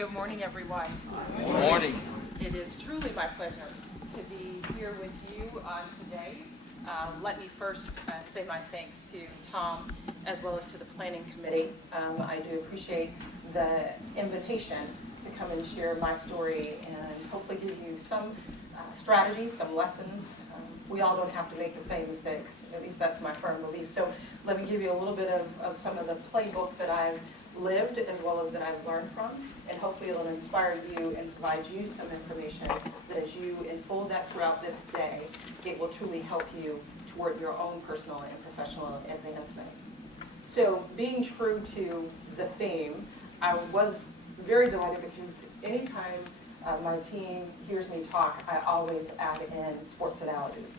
Good morning, everyone. Good morning. It is truly my pleasure to be here with you on today. Let me first say my thanks to Tom as well as to the planning committee. I do appreciate the invitation to come and share my story and hopefully give you some strategies, some lessons. We all don't have to make the same mistakes. At least that's my firm belief. So let me give you a little bit of some of the playbook that I've lived as well as that I've learned from, and hopefully it'll inspire you and provide you some information that as you unfold that throughout this day, it will truly help you toward your own personal and professional advancement. So being true to the theme, I was very delighted because anytime my team hears me talk, I always add in sports analogies.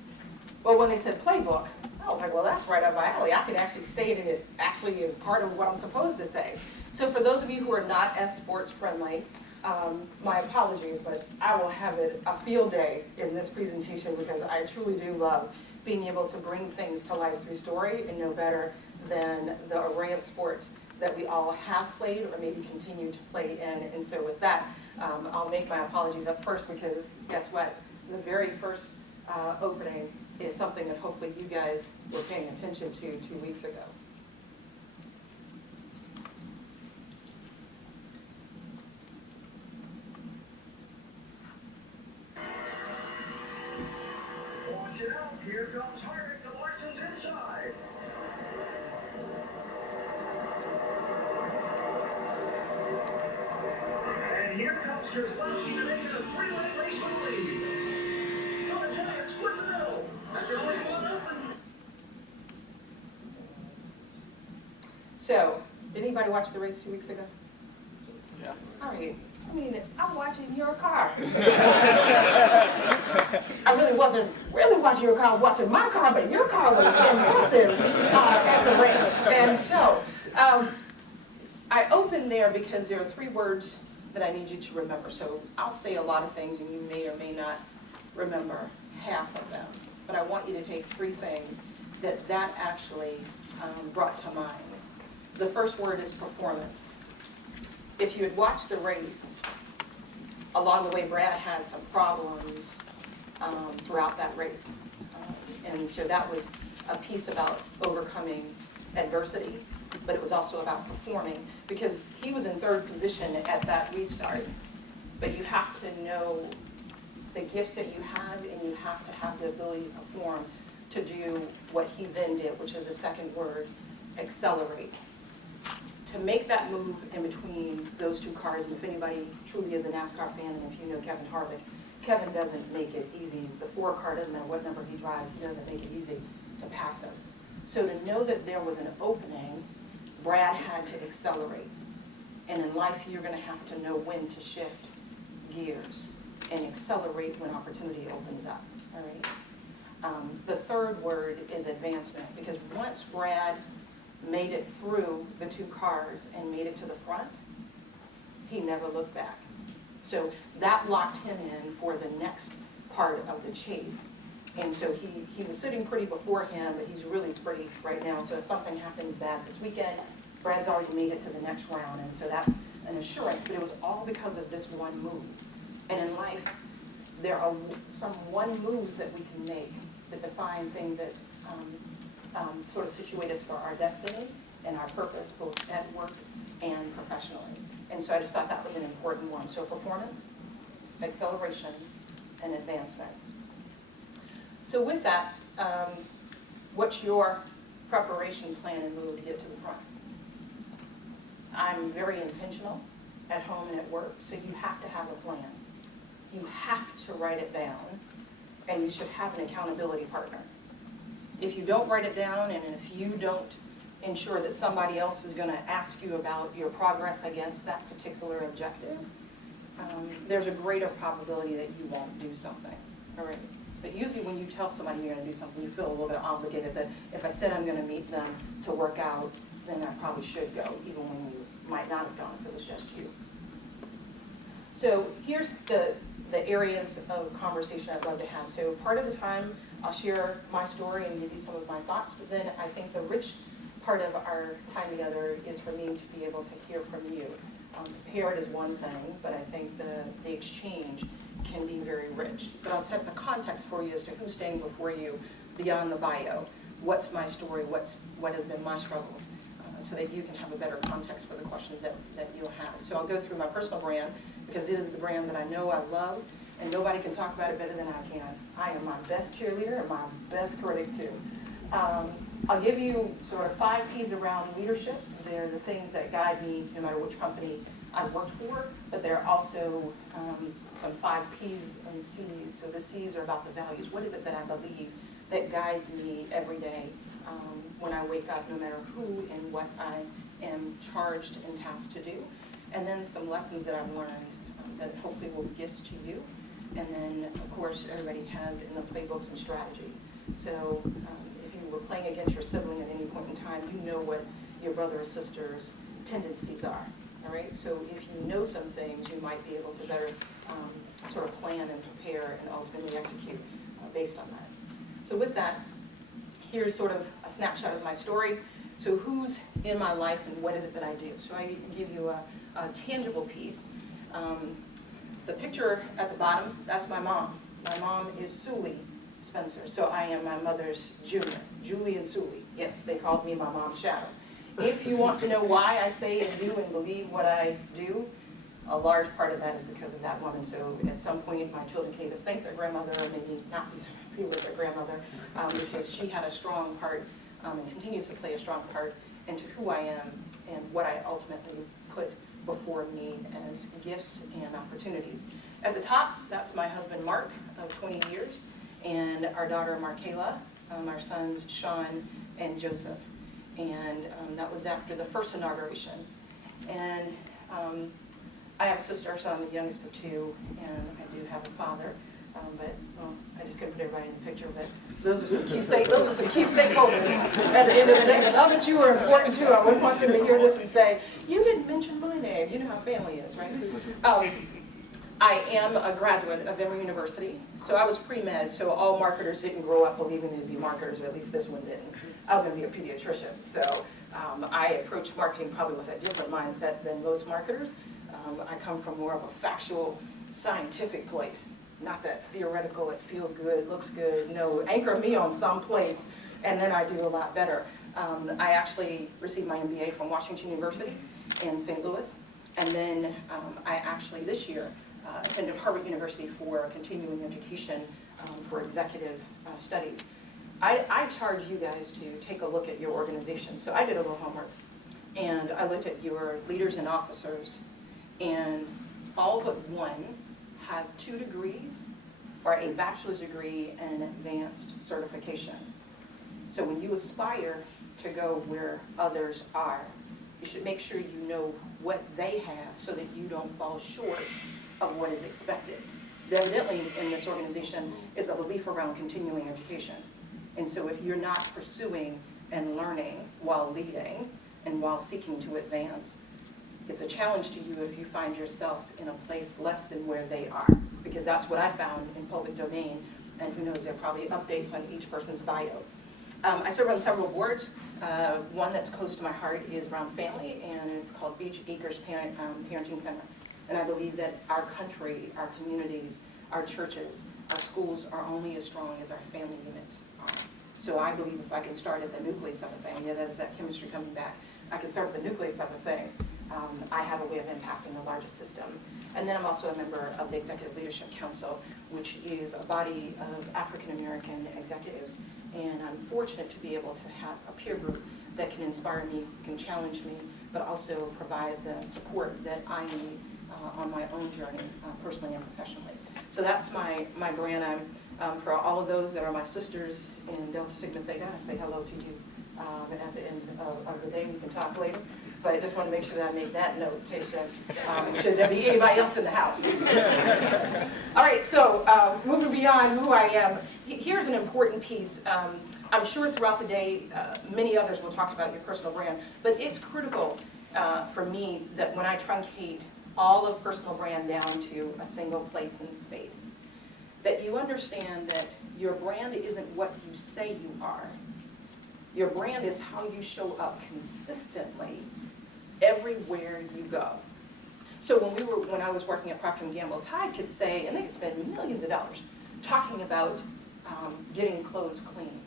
Well, when they said playbook, I was like, well, that's right up my alley. I can actually say it, and it actually is part of what I'm supposed to say. So for those of you who are not as sports friendly, my apologies, but I will have a field day in this presentation because I truly do love being able to bring things to life through story, and no better than the array of sports that we all have played or maybe continue to play in. And so with that, I'll make my apologies up first because guess what? The very first opening is something that hopefully you guys were paying attention to 2 weeks ago. Watch it out, here comes Harvick, the Larson's inside. And here comes Keselowski to make it a three-lane race for the lead. Come on, Giants, split the middle. That's the only one open. So, did anybody watch the race 2 weeks ago? Yeah. All right. I mean, I'm watching your car. I really wasn't watching your car, I was watching my car, but your car was impressive at the race. And so, I opened there because there are 3 words that I need you to remember. So I'll say a lot of things and you may or may not remember half of them. But I want you to take 3 things that actually brought to mind. The first word is performance. If you had watched the race, along the way Brad had some problems throughout that race. And so that was a piece about overcoming adversity, but it was also about performing because he was in 3rd position at that restart. But you have to know the gifts that you have, and you have to have the ability to perform to do what he then did, which is the second word, accelerate. To make that move in between those 2 cars, and if anybody truly is a NASCAR fan, and if you know Kevin Harvick, Kevin doesn't make it easy. The 4 car, doesn't matter what number he drives, he doesn't make it easy to pass him. So to know that there was an opening, Brad had to accelerate. And in life, you're going to have to know when to shift gears and accelerate when opportunity opens up. All right. The third word is advancement, because once Brad made it through the 2 cars and made it to the front, he never looked back. So that locked him in for the next part of the chase. And so he was sitting pretty before him, but he's really pretty right now. So if something happens bad this weekend, Brad's already made it to the next round. And so that's an assurance, but it was all because of this one move. And in life, there are some one moves that we can make that define things that sort of situate us for our destiny and our purpose, both at work and professionally. And so I just thought that was an important one. So performance, acceleration, and advancement. So with that, what's your preparation plan and move to get to the front? I'm very intentional at home and at work, so you have to have a plan. You have to write it down, and you should have an accountability partner. If you don't write it down, and if you don't ensure that somebody else is going to ask you about your progress against that particular objective, there's a greater probability that you won't do something. All right. But usually when you tell somebody you're going to do something, you feel a little bit obligated that if I said I'm going to meet them to work out, then I probably should go, even when you might not have gone if it was just you. So here's the areas of conversation I'd love to have. So part of the time I'll share my story and give you some of my thoughts, but then I think the rich part of our time together is for me to be able to hear from you. Prepared is one thing, but I think the exchange can be very rich. But I'll set the context for you as to who's standing before you beyond the bio. What's my story? What have been my struggles? So that you can have a better context for the questions that you'll have. So I'll go through my personal brand, because it is the brand that I know I love, and nobody can talk about it better than I can. I am my best cheerleader and my best critic too. I'll give you sort of 5 P's around leadership. They're the things that guide me no matter which company I work for, but there are also some 5 P's and C's. So the C's are about the values. What is it that I believe that guides me every day when I wake up, no matter who and what I am charged and tasked to do? And then some lessons that I've learned that hopefully will be gifts to you. And then, of course, everybody has in the playbook some strategies. So if you were playing against your sibling at any point in time, you know what your brother or sister's tendencies are. All right? So if you know some things, you might be able to better sort of plan and prepare and ultimately execute based on that. So with that, here's sort of a snapshot of my story. So who's in my life and what is it that I do? So I give you a tangible piece. The picture at the bottom, that's my mom. My mom is Sulie Spencer, so I am my mother's junior. Julie and Sulie. Yes, they called me my mom's shadow. If you want to know why I say and do and believe what I do, a large part of that is because of that woman. So at some point, my children can either thank their grandmother or maybe not be so happy with their grandmother, because she had a strong part and continues to play a strong part into who I am and what I ultimately put before me as gifts and opportunities. At the top, that's my husband Mark of 20 years, and our daughter Markayla, our sons Sean and Joseph. And that was after the first inauguration. And I have a sister, so I'm the youngest of 2, and I do have a father. But well, I just couldn't put everybody in the picture. But those are some key stakeholders at the end of the day. And the other 2 are important too. I wouldn't want them to hear this and say, "You didn't mention my name." You know how family is, right? I am a graduate of Emory University, so I was pre-med. So all marketers didn't grow up believing they'd be marketers, or at least this one didn't. I was going to be a pediatrician, so I approached marketing probably with a different mindset than most marketers. I come from more of a factual, scientific place. Not that theoretical, it feels good, it looks good. No, anchor me on some place, and then I do a lot better. I actually received my MBA from Washington University in St. Louis, and then I actually this year attended Harvard University for continuing education for executive studies. I charge you guys to take a look at your organization. So I did a little homework, and I looked at your leaders and officers, and all but one have 2 degrees or a bachelor's degree and advanced certification. So when you aspire to go where others are, you should make sure you know what they have so that you don't fall short of what is expected. Evidently in this organization is a belief around continuing education. And so if you're not pursuing and learning while leading and while seeking to advance, it's a challenge to you if you find yourself in a place less than where they are, because that's what I found in public domain, and who knows, there are probably updates on each person's bio. I serve on several boards. One that's close to my heart is around family, and it's called Beach Acres Parenting Center. And I believe that our country, our communities, our churches, our schools are only as strong as our family units are. So I believe if I can start at the nucleus of a thing, yeah, that's that chemistry coming back, I can start at the nucleus of a thing, I have a way of impacting the larger system. And then I'm also a member of the Executive Leadership Council, which is a body of African American executives. And I'm fortunate to be able to have a peer group that can inspire me, can challenge me, but also provide the support that I need on my own journey, personally and professionally. So that's my brand. For all of those that are my sisters in Delta Sigma Theta, I say hello to you at the end of the day. We can talk later. But I just want to make sure that I make that notation, should there be anybody else in the house. All right, so moving beyond who I am, here's an important piece. I'm sure throughout the day, many others will talk about your personal brand, but it's critical for me that when I truncate all of personal brand down to a single place and space, that you understand that your brand isn't what you say you are, Your brand is how you show up consistently everywhere you go. So when I was working at Procter & Gamble, Tide could say, and they could spend millions of dollars talking about getting clothes clean.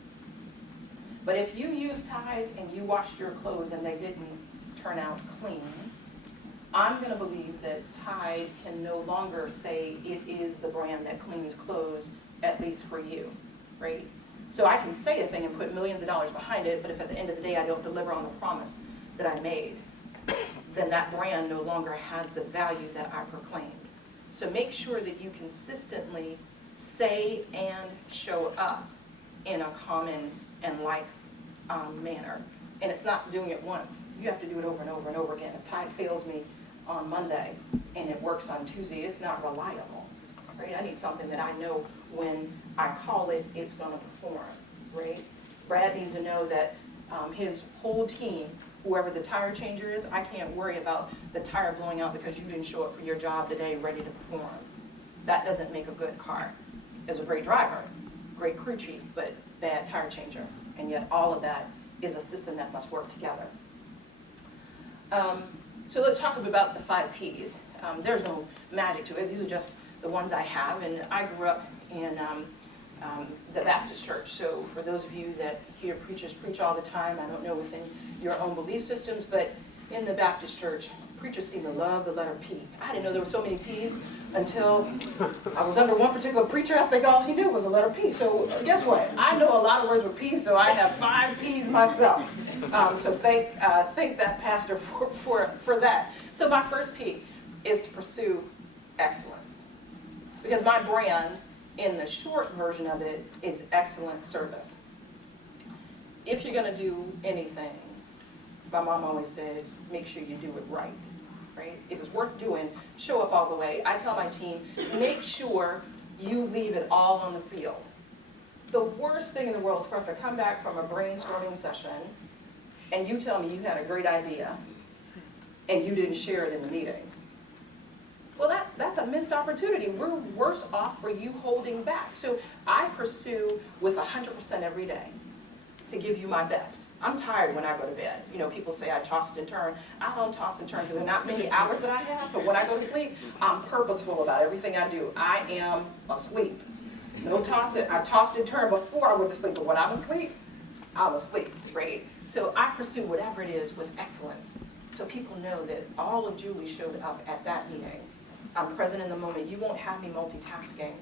But if you used Tide and you washed your clothes and they didn't turn out clean, I'm going to believe that Tide can no longer say it is the brand that cleans clothes, at least for you, right? So I can say a thing and put millions of dollars behind it, but if at the end of the day I don't deliver on the promise that I made, then that brand no longer has the value that I proclaimed. So make sure that you consistently say and show up in a common and like manner. And it's not doing it once. You have to do it over and over and over again. If Tide fails me on Monday and it works on Tuesday, it's not reliable, right? I need something that I know when I call it, it's going to perform, right? Brad needs to know that his whole team, whoever the tire changer is, I can't worry about the tire blowing out because you didn't show up for your job today ready to perform. That doesn't make a good car. It's a great driver, great crew chief, but bad tire changer. And yet all of that is a system that must work together. So let's talk about the 5 Ps. There's no magic to it. These are just the ones I have. And I grew up in the Baptist church. So for those of you that hear preachers preach all the time, I don't know within your own belief systems, but in the Baptist church, preachers seem to love the letter P. I didn't know there were so many P's until I was under one particular preacher. I think all he knew was the letter P. So guess what? I know a lot of words with P, so I have 5 P's myself. So thank that pastor for that. So my first P is to pursue excellence. Because my brand, in the short version of it, is excellent service. If you're going to do anything, my mom always said, make sure you do it right, right? If it's worth doing, show up all the way. I tell my team, make sure you leave it all on the field. The worst thing in the world is for us to come back from a brainstorming session and you tell me you had a great idea and you didn't share it in the meeting. Well, that's a missed opportunity. We're worse off for you holding back. So I pursue with 100% every day to give you my best. I'm tired when I go to bed. You know, people say I tossed and turned. I don't toss and turn because there are not many hours that I have, but when I go to sleep, I'm purposeful about everything I do. I am asleep. No tossing. I tossed and turned before I went to sleep, but when I'm asleep, right? So I pursue whatever it is with excellence. So people know that all of Julie showed up at that meeting. I'm present in the moment. You won't have me multitasking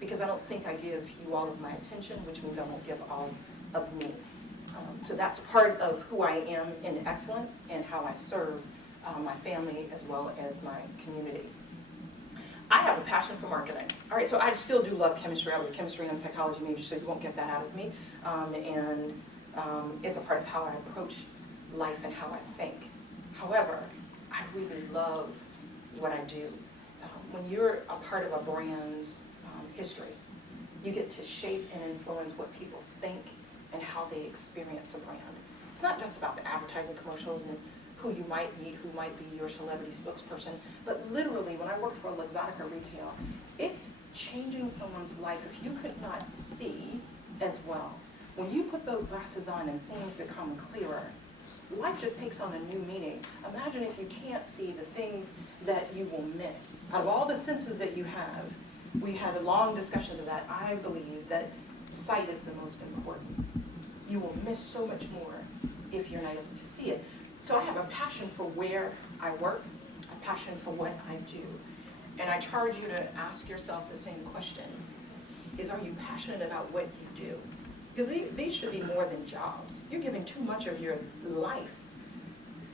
because I don't think I give you all of my attention, which means I won't give all of me. So that's part of who I am in excellence and how I serve my family as well as my community. I have a passion for marketing. All right, so I still do love chemistry. I was a chemistry and psychology major, so you won't get that out of me. It's a part of how I approach life and how I think. However, I really love what I do. When you're a part of a brand's history, you get to shape and influence what people think and how they experience a brand. It's not just about the advertising commercials and who you might meet, who might be your celebrity spokesperson, but literally when I work for Luxottica Retail, it's changing someone's life if you could not see as well. When you put those glasses on and things become clearer, life just takes on a new meaning. Imagine if you can't see the things that you will miss. Out of all the senses that you have, we had long discussions of that. I believe that sight is the most important. You will miss so much more if you're not able to see it. So I have a passion for where I work, a passion for what I do. And I charge you to ask yourself the same question, are you passionate about what you do? Because these should be more than jobs. You're giving too much of your life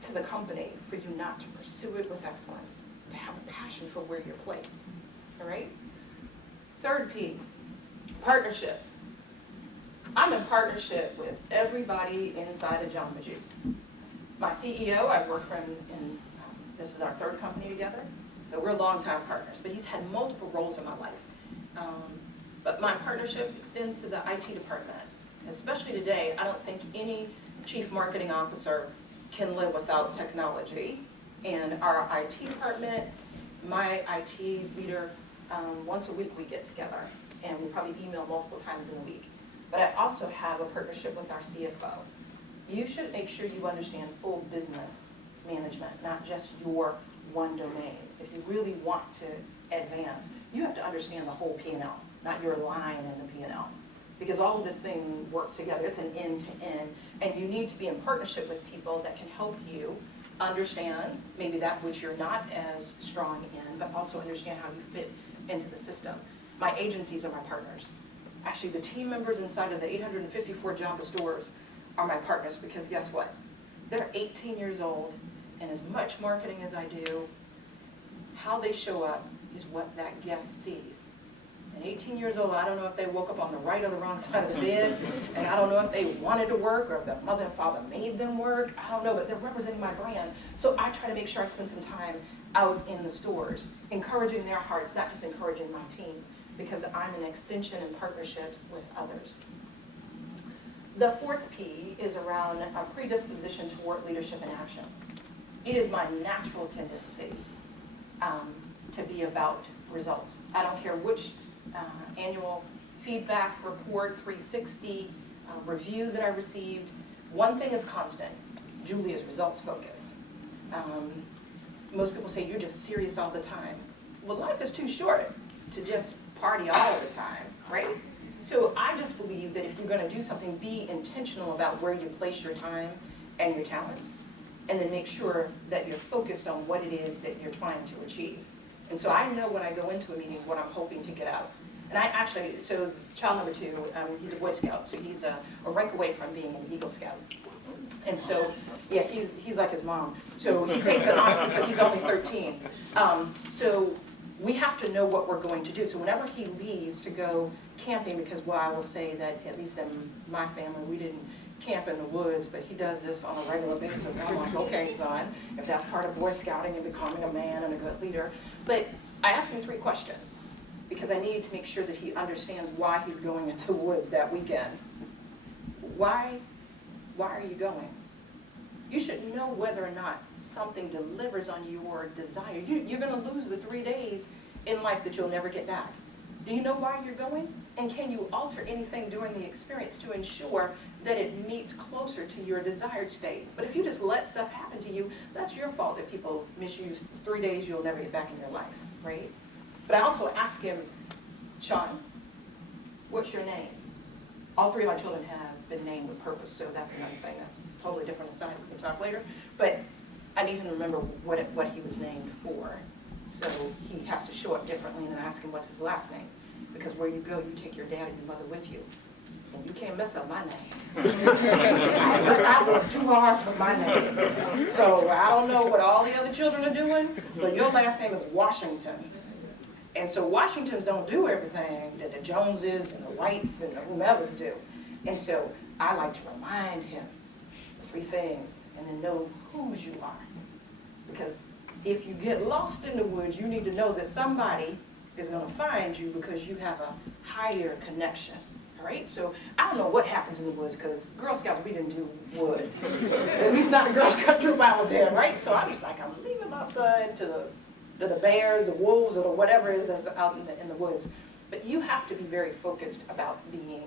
to the company for you not to pursue it with excellence, to have a passion for where you're placed, all right? Third P, partnerships. I'm in partnership with everybody inside of Jamba Juice. My CEO, I've worked for him in, this is our 3rd company together, so we're longtime partners, but he's had multiple roles in my life. But my partnership extends to the IT department. Especially today, I don't think any chief marketing officer can live without technology. And our IT department, my IT leader, once a week we get together and we probably email multiple times in a week. but I also have a partnership with our CFO. You should make sure you understand full business management, not just your one domain. If you really want to advance, you have to understand the whole P&L, not your line in the P&L. Because all of this thing works together, it's an end-to-end, and you need to be in partnership with people that can help you understand maybe that which you're not as strong in, but also understand how you fit into the system. My agencies are my partners. Actually, the team members inside of the 854 Jamba stores are my partners, because guess what? They're 18 years old, and as much marketing as I do, how they show up is what that guest sees. And 18 years old, I don't know if they woke up on the right or the wrong side of the bed, and I don't know if they wanted to work or if their mother and father made them work. I don't know, but they're representing my brand. So I try to make sure I spend some time out in the stores, encouraging their hearts, not just encouraging my team, because I'm an extension and partnership with others. The fourth P is around a predisposition toward leadership and action. It is my natural tendency to be about results. I don't care which annual feedback report, 360 review that I received. One thing is constant. Julie is results focused. Most people say you're just serious all the time. Well, life is too short to just party all the time, right? So I just believe that if you're going to do something, be intentional about where you place your time and your talents, and then make sure that you're focused on what it is that you're trying to achieve. And so I know when I go into a meeting what I'm hoping to get out. And I actually, so child number 2, he's a Boy Scout, so he's a rank away from being an Eagle Scout. And so, yeah, he's like his mom. So he takes it honestly because he's only 13. So we have to know what we're going to do. So whenever he leaves to go camping, because well, I will say that at least in my family, we didn't camp in the woods, but he does this on a regular basis. I'm like, okay, son, if that's part of Boy Scouting and becoming a man and a good leader. But I asked him 3 questions because I need to make sure that he understands why he's going into the woods that weekend. Why are you going? You should know whether or not something delivers on your desire. You're going to lose the 3 days in life that you'll never get back. Do you know why you're going? And can you alter anything during the experience to ensure that it meets closer to your desired state? But if you just let stuff happen to you, that's your fault if people misuse 3 days you'll never get back in your life, right? But I also ask him, Sean, what's your name? All 3 of my children have been named with purpose, so that's another thing. That's totally different aside. We can talk later. But I need him to remember what he was named for. So he has to show up differently, and then ask him what's his last name. Because where you go, you take your dad and your mother with you. And you can't mess up my name. I work too hard for my name. So I don't know what all the other children are doing, but your last name is Washington. And so Washingtons don't do everything that the Joneses and the Whites and the whomevers do. And so I like to remind him the 3 things and then know whose you are. Because if you get lost in the woods, you need to know that somebody is going to find you because you have a higher connection. All right? So I don't know what happens in the woods because Girl Scouts, we didn't do woods. At least not the Girl Scout troop I was in, right? So I was like, I'm leaving my son to the bears, the wolves, or whatever it is that's out in the woods. But you have to be very focused about being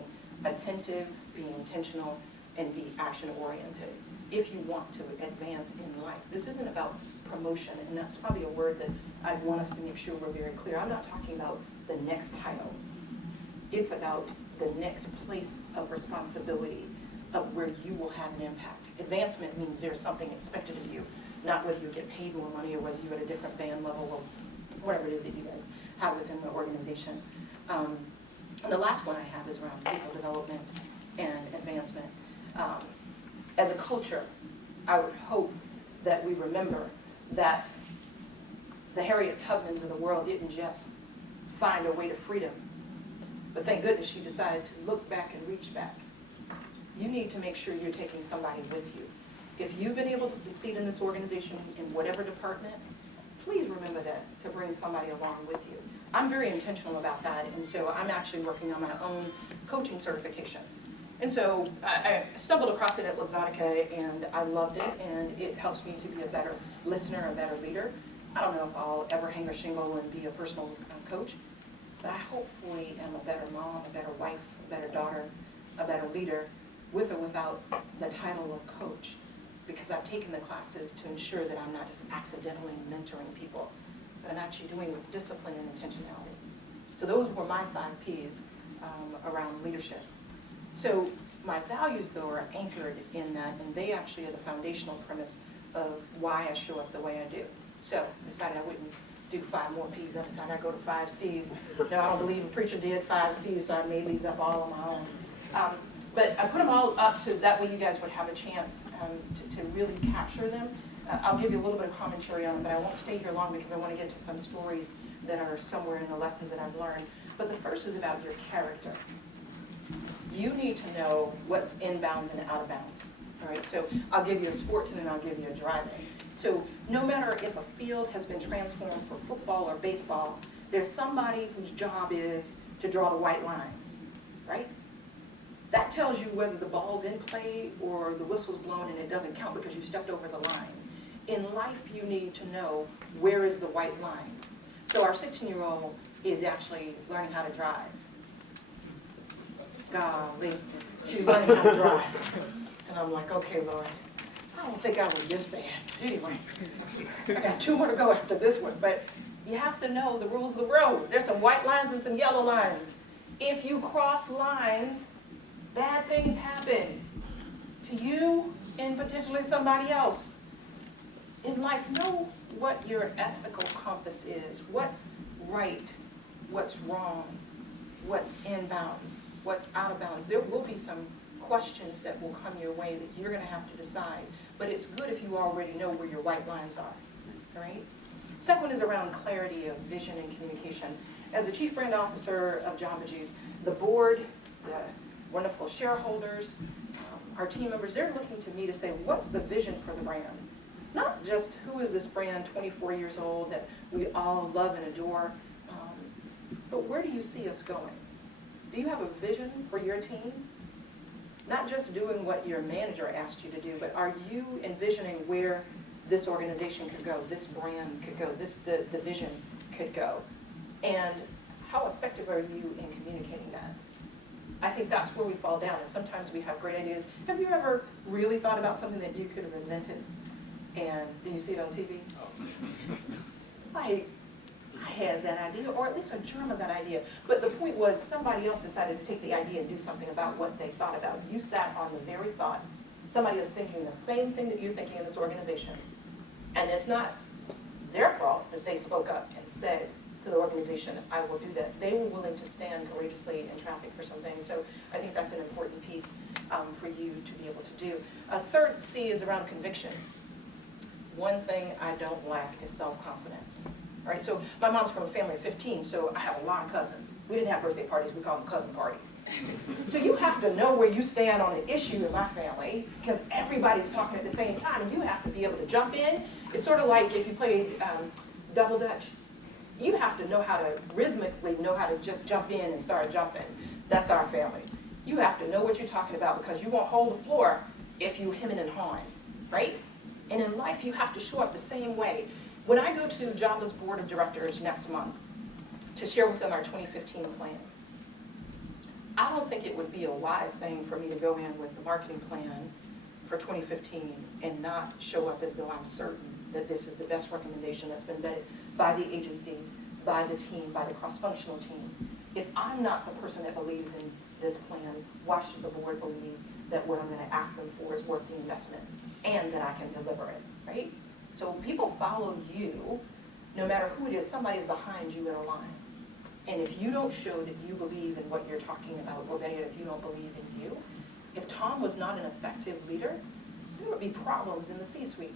attentive, being intentional, and be action-oriented if you want to advance in life. This isn't about promotion, and that's probably a word that I want us to make sure we're very clear. I'm not talking about the next title. It's about the next place of responsibility of where you will have an impact. Advancement means there's something expected of you, not whether you get paid more money or whether you're at a different band level or whatever it is that you guys have within the organization. And the last one I have is around people development and advancement. As a culture, I would hope that we remember that the Harriet Tubmans of the world didn't just find a way to freedom, but thank goodness she decided to look back and reach back. You need to make sure you're taking somebody with you. If you've been able to succeed in this organization in whatever department, please remember that, to bring somebody along with you. I'm very intentional about that, and so I'm actually working on my own coaching certification. And so I stumbled across it at Luxottica, and I loved it, and it helps me to be a better listener, a better leader. I don't know if I'll ever hang a shingle and be a personal coach, but I hopefully am a better mom, a better wife, a better daughter, a better leader with or without the title of coach, because I've taken the classes to ensure that I'm not just accidentally mentoring people, but I'm actually doing it with discipline and intentionality. So those were my 5 Ps around leadership. So my values, though, are anchored in that, and they actually are the foundational premise of why I show up the way I do. So I decided I wouldn't do 5 more Ps. I decided I'd go to 5 Cs. No, I don't believe a preacher did 5 Cs, so I made these up all on my own. But I put them all up so that way you guys would have a chance to really capture them. I'll give you a little bit of commentary on them, but I won't stay here long because I want to get to some stories that are somewhere in the lessons that I've learned. But the first is about your character. You need to know what's inbounds and out of bounds. All right, so I'll give you a sports and then I'll give you a driving. So no matter if a field has been transformed for football or baseball, there's somebody whose job is to draw the white lines, right? That tells you whether the ball's in play or the whistle's blown and it doesn't count because you stepped over the line. In life, you need to know where is the white line. So our 16-year-old is actually learning how to drive. Golly, she's learning how to drive. And I'm like, okay, Lord, I don't think I was this bad. Anyway, I got 2 more to go after this one, but you have to know the rules of the road. There's some white lines and some yellow lines. If you cross lines, bad things happen to you and potentially somebody else. In life, know what your ethical compass is. What's right, what's wrong, what's in bounds, what's out of bounds. There will be some questions that will come your way that you're going to have to decide. But it's good if you already know where your white lines are, all right? Second one is around clarity of vision and communication. As the Chief Brand Officer of Jamba Juice, the board, the wonderful shareholders, our team members, they're looking to me to say, what's the vision for the brand? Not just who is this brand, 24 years old, that we all love and adore, but where do you see us going? Do you have a vision for your team? Not just doing what your manager asked you to do, but are you envisioning where this organization could go, this brand could go, the division could go? And how effective are you in communicating that? I think that's where we fall down, is sometimes we have great ideas. Have you ever really thought about something that you could have invented and then you see it on TV? Like, I had that idea, or at least a germ of that idea. But the point was, somebody else decided to take the idea and do something about what they thought about. You sat on the very thought. Somebody is thinking the same thing that you're thinking in this organization. And it's not their fault that they spoke up and said to the organization, I will do that. They were willing to stand courageously in traffic for some things. So I think that's an important piece for you to be able to do. A third C is around conviction. One thing I don't lack is self-confidence. All right, so my mom's from a family of 15, so I have a lot of cousins. We didn't have birthday parties, we called them cousin parties. So you have to know where you stand on an issue in my family, because everybody's talking at the same time, and you have to be able to jump in. It's sort of like if you play double dutch. You have to know how to rhythmically know how to just jump in and start jumping. That's our family. You have to know what you're talking about, because you won't hold the floor if you hemming and hawing, right? And in life, you have to show up the same way. When I go to Jamba's board of directors next month to share with them our 2015 plan, I don't think it would be a wise thing for me to go in with the marketing plan for 2015 and not show up as though I'm certain that this is the best recommendation that's been vetted by the agencies, by the team, by the cross-functional team. If I'm not the person that believes in this plan, why should the board believe that what I'm going to ask them for is worth the investment and that I can deliver it, right? So people follow you, no matter who it is, somebody's behind you in a line. And if you don't show that you believe in what you're talking about, or better yet, if you don't believe in you, if Tom was not an effective leader, there would be problems in the C-suite.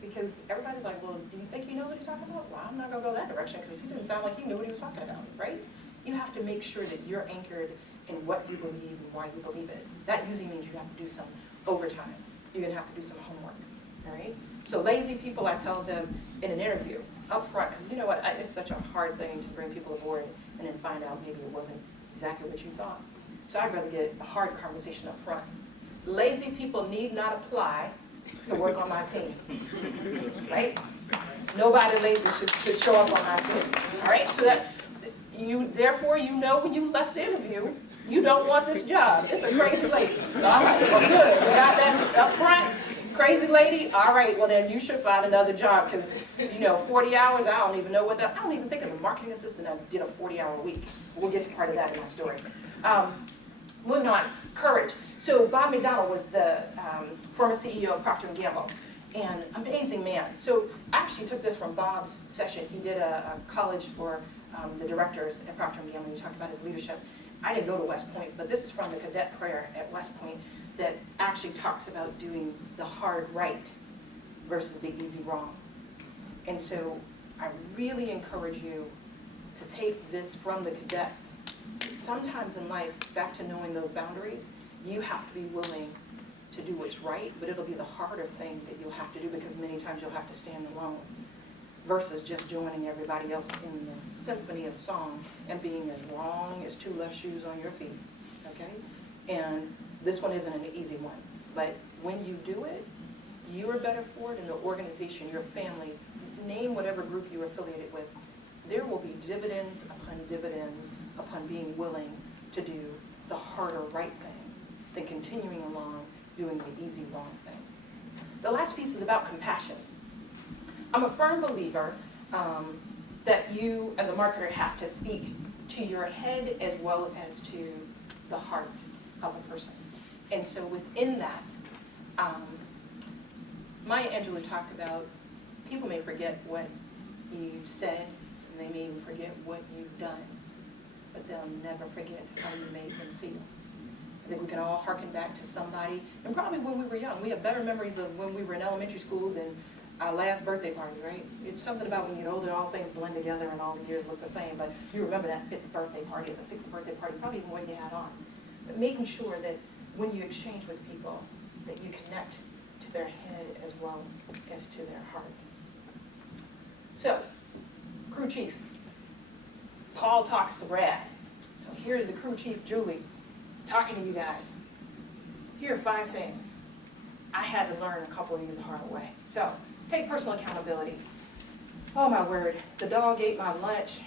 Because everybody's like, well, do you think you know what he's talking about? Well, I'm not going to go that direction because he didn't sound like he knew what he was talking about, right? You have to make sure that you're anchored in what you believe and why you believe it. That usually means you have to do some overtime. You're going to have to do some homework, all right? So lazy people, I tell them in an interview up front, because you know what, it's such a hard thing to bring people aboard and then find out maybe it wasn't exactly what you thought. So I'd rather get a hard conversation up front. Lazy people need not apply to work on my team, right? Nobody lazy should show up on my team, all right? So that therefore, you know when you left the interview, You don't want this job. It's a crazy lady. All right, well, good. We got that up front. Crazy lady? All right, well then you should find another job because, 40 hours, I don't even know what that, I don't even think as a marketing assistant I did a 40-hour week. We'll get to part of that in my story. Moving on, courage. So Bob McDonald was the former CEO of Procter & Gamble, and amazing man. So I actually took this from Bob's session. He did a college for the directors at Procter & Gamble. He talked about his leadership. I didn't go to West Point, but this is from the cadet prayer at West Point that actually talks about doing the hard right versus the easy wrong. And so I really encourage you to take this from the cadets. Sometimes in life, back to knowing those boundaries, you have to be willing to do what's right, but it'll be the harder thing that you'll have to do because many times you'll have to stand alone versus just joining everybody else in the symphony of song and being as wrong as two left shoes on your feet, okay? And this one isn't an easy one, but when you do it, you are better for it in the organization, your family, name whatever group you're affiliated with. There will be dividends upon being willing to do the harder right thing than continuing along doing the easy wrong thing. The last piece is about compassion. I'm a firm believer that you, as a marketer, have to speak to your head as well as to the heart of a person. And so within that, Maya Angelou talked about people may forget what you've said, and they may even forget what you've done, but they'll never forget how you made them feel. I think we can all harken back to somebody, and probably when we were young, we have better memories of when we were in elementary school than our last birthday party, right? It's something about when you get older, all things blend together and all the years look the same, but you remember that 5th birthday party, the 6th birthday party, probably even what you had on. But making sure that when you exchange with people, that you connect to their head as well as to their heart. So, crew chief. Paul talks to Brad. So here's the crew chief, Julie, talking to you guys. Here are 5 things. I had to learn a couple of these the hard way. So, take personal accountability. Oh my word, the dog ate my lunch.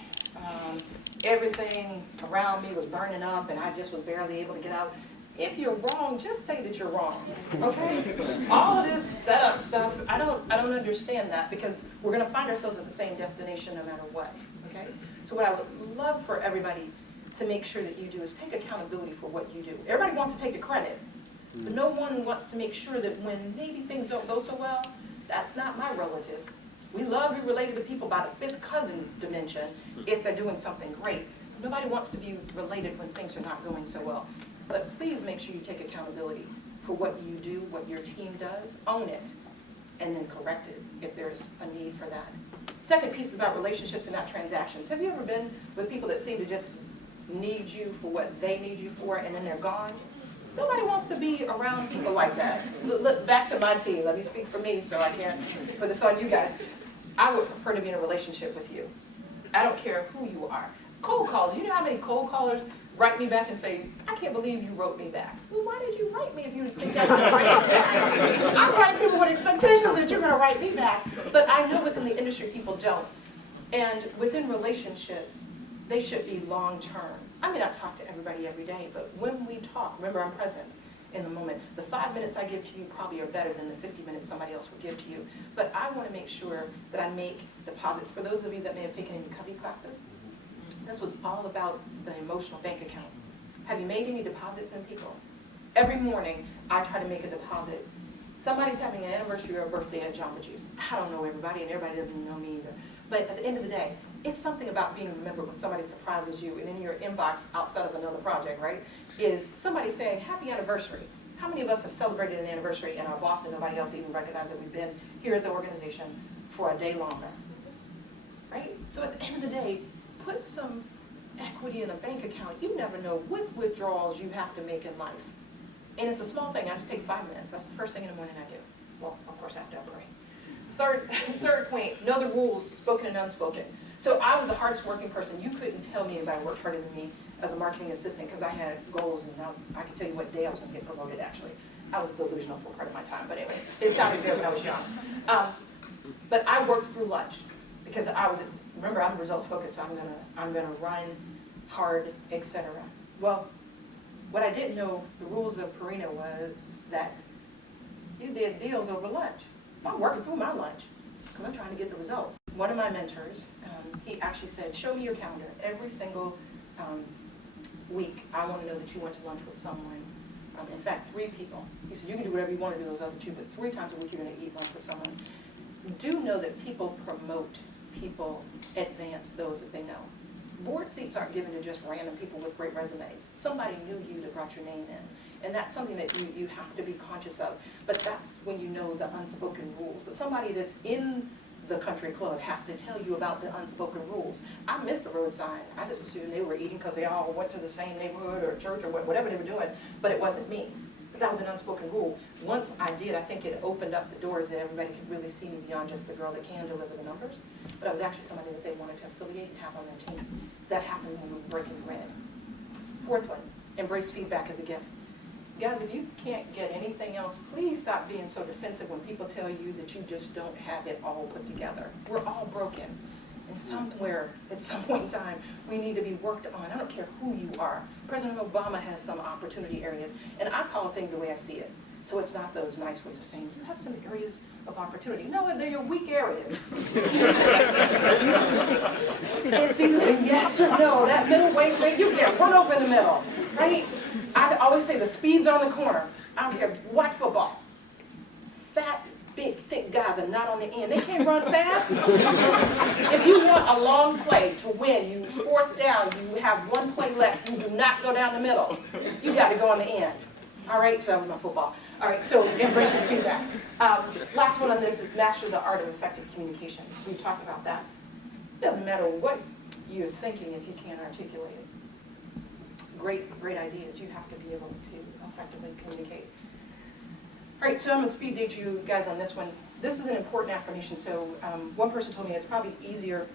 Everything around me was burning up and I just was barely able to get out. If you're wrong, just say that you're wrong, okay? All of this setup stuff, I don't understand that because we're gonna find ourselves at the same destination no matter what, okay? So what I would love for everybody to make sure that you do is take accountability for what you do. Everybody wants to take the credit, but no one wants to make sure that when maybe things don't go so well, that's not my relative. We love to be related to people by the 5th cousin dimension if they're doing something great. Nobody wants to be related when things are not going so well. But please make sure you take accountability for what you do, what your team does, own it, and then correct it if there's a need for that. Second piece is about relationships and not transactions. Have you ever been with people that seem to just need you for what they need you for and then they're gone? Nobody wants to be around people like that. Look back to my team. Let me speak for me so I can't put this on you guys. I would prefer to be in a relationship with you. I don't care who you are. Cold calls. You know how many cold callers write me back and say, I can't believe you wrote me back. Well, why did you write me if you think I was going to write you back? I write people with expectations that you're going to write me back. But I know within the industry people don't. And within relationships, they should be long-term. I may not talk to everybody every day, but when we talk, remember I'm present in the moment. The 5 minutes I give to you probably are better than the 50 minutes somebody else would give to you. But I want to make sure that I make deposits. For those of you that may have taken any Covey classes, this was all about the emotional bank account. Have you made any deposits in people? Every morning, I try to make a deposit. Somebody's having an anniversary or a birthday at Jamba Juice. I don't know everybody, and everybody doesn't know me either. But at the end of the day, it's something about being remembered when somebody surprises you, and in your inbox, outside of another project, right, is somebody saying, happy anniversary. How many of us have celebrated an anniversary and our boss and nobody else even recognized that we've been here at the organization for a day longer, right? So at the end of the day, put some equity in a bank account. You never know what withdrawals you have to make in life. And it's a small thing. I just take 5 minutes. That's the first thing in the morning I do. Well, of course, after I pray. Third point, know the rules, spoken and unspoken. So I was the hardest working person. You couldn't tell me anybody worked harder than me as a marketing assistant because I had goals, and I could tell you what day I was going to get promoted, actually. I was delusional for part of my time, but anyway, it sounded good when I was young. But I worked through lunch because remember, I'm results focused, so I'm gonna run hard, etc. Well, What I didn't know, the rules of Purina was that you did deals over lunch. I'm working through my lunch because I'm trying to get the results. One of my mentors, he actually said, show me your calendar. Every single week, I want to know that you went to lunch with someone. In fact, 3 people. He said, you can do whatever you want to do those other 2, but 3 times a week you're going to eat lunch with someone. Do know that people promote, people advance those that they know. Board seats aren't given to just random people with great resumes. Somebody knew you that brought your name in. And that's something that you have to be conscious of. But that's when you know the unspoken rules. But somebody that's in the country club has to tell you about the unspoken rules. I missed the road sign. I just assumed they were eating because they all went to the same neighborhood or church or whatever they were doing, but it wasn't me. But that was an unspoken rule. Once I did, I think it opened up the doors that everybody could really see me beyond just the girl that can deliver the numbers. But I was actually somebody that they wanted to affiliate and have on their team. That happened when we were breaking bread. 4th one, embrace feedback as a gift. Guys, if you can't get anything else, please stop being so defensive when people tell you that you just don't have it all put together. We're all broken. And somewhere, at some point in time, we need to be worked on. I don't care who you are. President Obama has some opportunity areas, and I call things the way I see it. So it's not those nice ways of saying, you have some areas of opportunity. No, they're your weak areas. It's either yes or no. That middle way thing, you get run over in the middle, right? I always say the speed's on the corner. I don't care what football. Fat, big, thick guys are not on the end. They can't run fast. If you want a long play to win, you 4th down, you have 1 play left, you do not go down the middle. You got to go on the end. All right, so that was my football. All right, so embracing feedback. Last one on this is master the art of effective communication. We talked about that. It doesn't matter what you're thinking if you can't articulate it. Great ideas. You have to be able to effectively communicate. All right, so I'm going to speed date you guys on this one. This is an important affirmation. So one person told me it's probably easier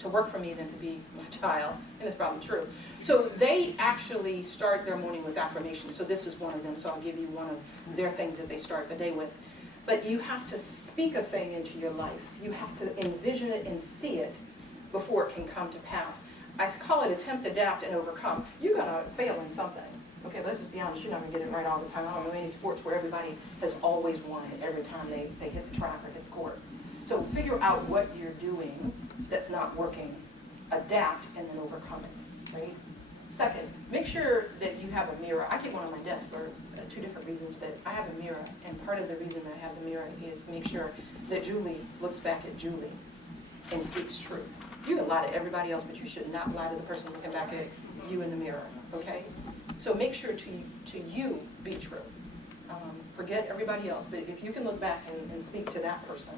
to work for me than to be my child, and it's probably true. So they actually start their morning with affirmations. So this is one of them, so I'll give you one of their things that they start the day with. But you have to speak a thing into your life. You have to envision it and see it before it can come to pass. I call it attempt, adapt, and overcome. You're going to fail in some things. Okay, let's just be honest, you're not going to get it right all the time. I don't know any sports where everybody has always won every time they hit the track or hit the court. So figure out what you're doing that's not working, adapt, and then overcome it, right? Second, make sure that you have a mirror. I keep one on my desk for 2 different reasons, but I have a mirror, and part of the reason I have the mirror is to make sure that Julie looks back at Julie and speaks truth. You can lie to everybody else, but you should not lie to the person looking back at you in the mirror, okay? So make sure to you be true. Forget everybody else, but if you can look back and speak to that person,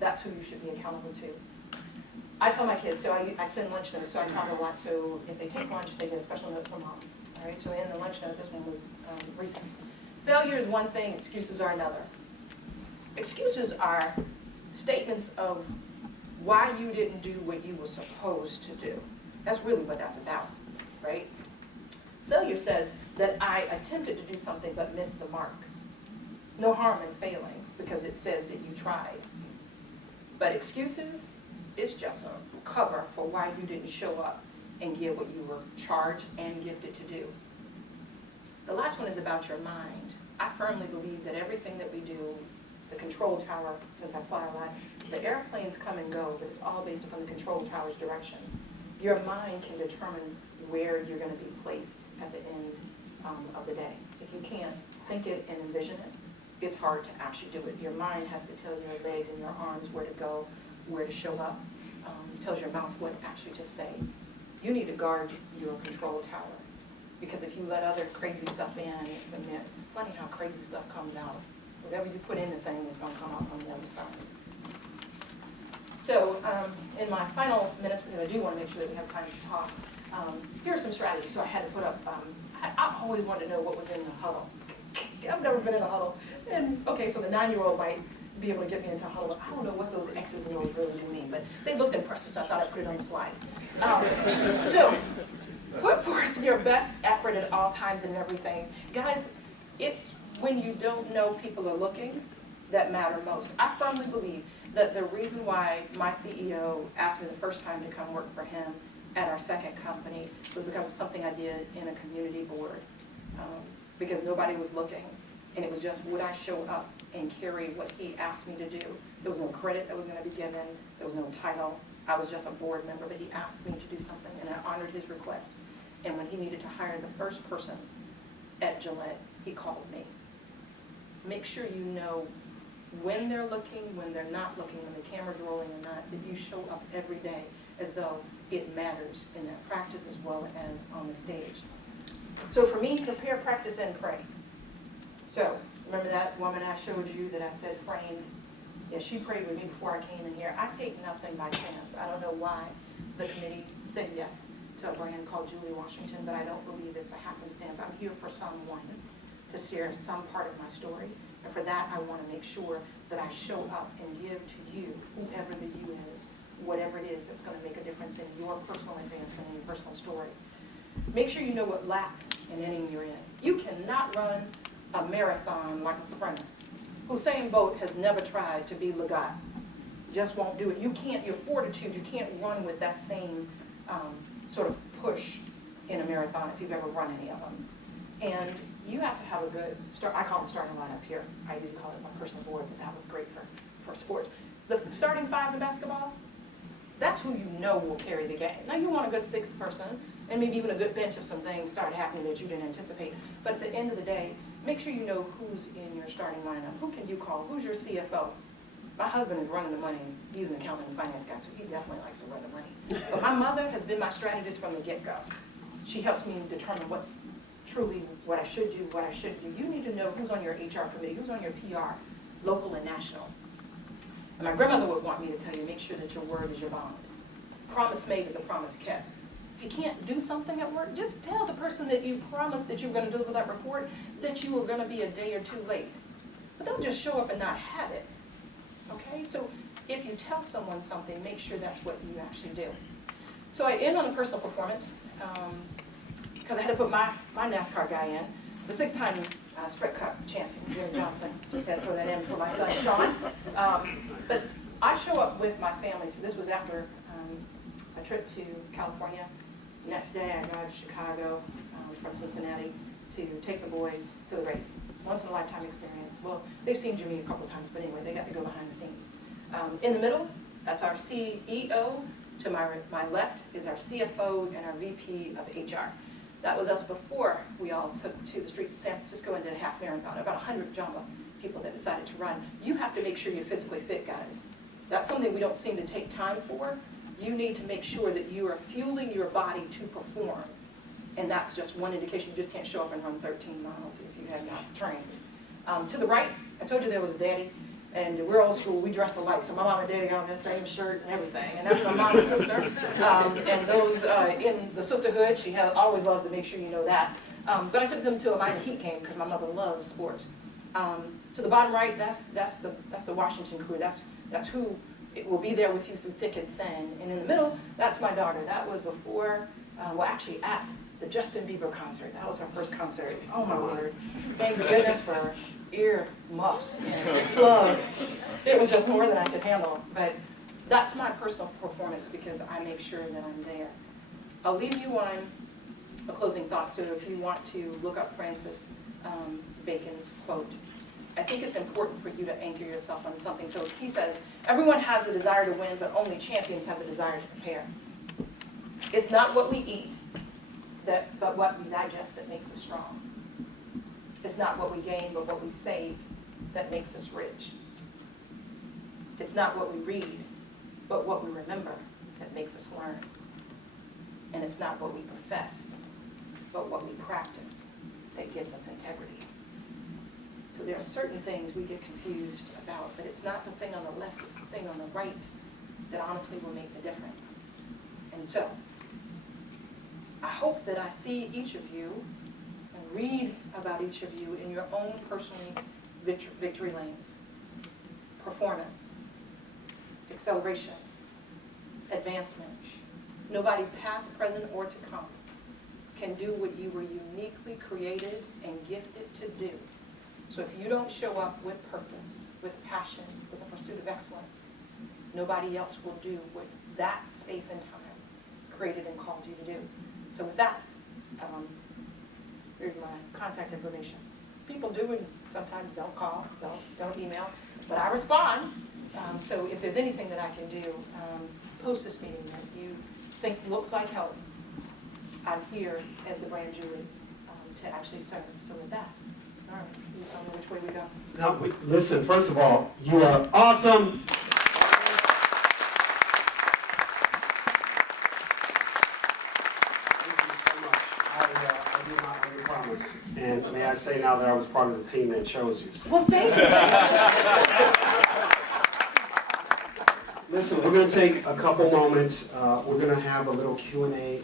that's who you should be accountable to. I tell my kids, so I send lunch notes, so I travel a lot, so if they take lunch, they get a special note from mom. All right, so in the lunch note, this one was recent. Failure is one thing, excuses are another. Excuses are statements of why you didn't do what you were supposed to do. That's really what that's about, right? Failure says that I attempted to do something but missed the mark. No harm in failing because it says that you tried. But excuses, it's just a cover for why you didn't show up and give what you were charged and gifted to do. The last one is about your mind. I firmly believe that everything that we do, the control tower, since I fly a lot, the airplanes come and go, but it's all based upon the control tower's direction. Your mind can determine where you're going to be placed at the end of the day. If you can't think it and envision it, it's hard to actually do it. Your mind has to tell your legs and your arms where to go, where to show up. It tells your mouth what actually to say. You need to guard your control tower, because if you let other crazy stuff in, it's funny how crazy stuff comes out. Whatever you put in the thing is going to come out on the other side. So in my final minutes, because I do want to make sure that we have time to talk, here are some strategies. So I had to put up, I always wanted to know what was in the huddle. I've never been in a huddle. And okay, so the 9-year-old might be able to get me into a huddle. I don't know what those X's and O's really do mean, but they looked impressive, so I thought I'd put it on the slide. So put forth your best effort at all times and everything. Guys, it's when you don't know people are looking that matter most. I firmly believe that the reason why my CEO asked me the first time to come work for him at our second company was because of something I did in a community board. because nobody was looking, and it was just, would I show up and carry what he asked me to do? There was no credit that was going to be given. There was no title. I was just a board member, but he asked me to do something, and I honored his request. And when he needed to hire the first person at Gillette, he called me. Make sure you know when they're looking, when they're not looking, when the camera's rolling or not, that you show up every day as though it matters in that practice as well as on the stage. So for me, prepare, practice, and pray. So remember that woman I showed you that I said framed? Yeah, she prayed with me before I came in here. I take nothing by chance. I don't know why the committee said yes to a brand called Julie Washington, but I don't believe it's a happenstance. I'm here for someone to share some part of my story. And for that, I want to make sure that I show up and give to you, whoever the you is, whatever it is that's going to make a difference in your personal advancement and your personal story. Make sure you know what lap and inning you're in. You cannot run a marathon like a sprinter. Usain Bolt has never tried to be Lagat. Just won't do it. You can't, your fortitude, you can't run with that same sort of push in a marathon if you've ever run any of them. And you have to have a good start. I call them starting line up here. I usually call it my personal board, but that was great for sports. The starting five in basketball, that's who you know will carry the game. Now you want a good sixth person, and maybe even a good bench if some things start happening that you didn't anticipate. But at the end of the day, make sure you know who's in your starting lineup. Who can you call? Who's your CFO? My husband is running the money. He's an accountant and finance guy, so he definitely likes to run the money. But my mother has been my strategist from the get-go. She helps me determine what's truly what I should do, what I shouldn't do. You need to know who's on your HR committee, who's on your PR, local and national. And my grandmother would want me to tell you, make sure that your word is your bond. Promise made is a promise kept. If you can't do something at work, just tell the person that you promised that you were going to deliver that report that you were going to be a day or two late. But don't just show up and not have it. Okay? So if you tell someone something, make sure that's what you actually do. So I end on a personal performance because I had to put my NASCAR guy in, the 6-time Sprint Cup champion, Jim Johnson. Just had to throw that in for my son, Sean. But I show up with my family. So this was after a trip to California. Next day, I drive to Chicago from Cincinnati to take the boys to the race. Once-in-a-lifetime experience. Well, they've seen Jimmy a couple times, but anyway, they got to go behind the scenes. In the middle, that's our CEO. To my left is our CFO and our VP of HR. That was us before we all took to the streets of San Francisco and did a half marathon. About 100 Jamba people that decided to run. You have to make sure you're physically fit, guys. That's something we don't seem to take time for. You need to make sure that you are fueling your body to perform. And that's just one indication. You just can't show up and run 13 miles if you have not trained. To the right, I told you there was a daddy, and we're old school, we dress alike. So my mom and daddy got on the same shirt and everything. And that's my mom's sister. And those in the sisterhood, she always loves to make sure you know that. But I took them to a minor heat game because my mother loves sports. To the bottom right, that's the Washington crew. That's who it will be there with you through thick and thin. And in the middle, that's my daughter. That was before, well, actually at the Justin Bieber concert. That was her first concert. Oh my word. Thank goodness for ear muffs and plugs. It was just more than I could handle. But that's my personal performance because I make sure that I'm there. I'll leave you on a closing thought. So if you want to look up Francis Bacon's quote, I think it's important for you to anchor yourself on something. So he says, everyone has a desire to win, but only champions have the desire to prepare. It's not what we eat, but what we digest that makes us strong. It's not what we gain, but what we save that makes us rich. It's not what we read, but what we remember that makes us learn. And it's not what we profess, but what we practice that gives us integrity. So there are certain things we get confused about, but it's not the thing on the left, it's the thing on the right that honestly will make the difference. And so, I hope that I see each of you and read about each of you in your own personal victory lanes. Performance, acceleration, advancement. Nobody past, present, or to come can do what you were uniquely created and gifted to do. So if you don't show up with purpose, with passion, with a pursuit of excellence, nobody else will do what that space and time created and called you to do. So with that, here's my contact information. People do, and sometimes don't call, don't email, but I respond. So if there's anything that I can do, post this meeting that you think looks like help, I'm here as the brand Julie to actually serve. So with that, all right, you tell me which way we go. Now, listen, first of all, you are awesome. Thank you so much. I did not break a promise. And may I say now that I was part of the team that chose you. So. Well, thank you. Listen, we're going to take a couple moments. We're going to have a little Q&A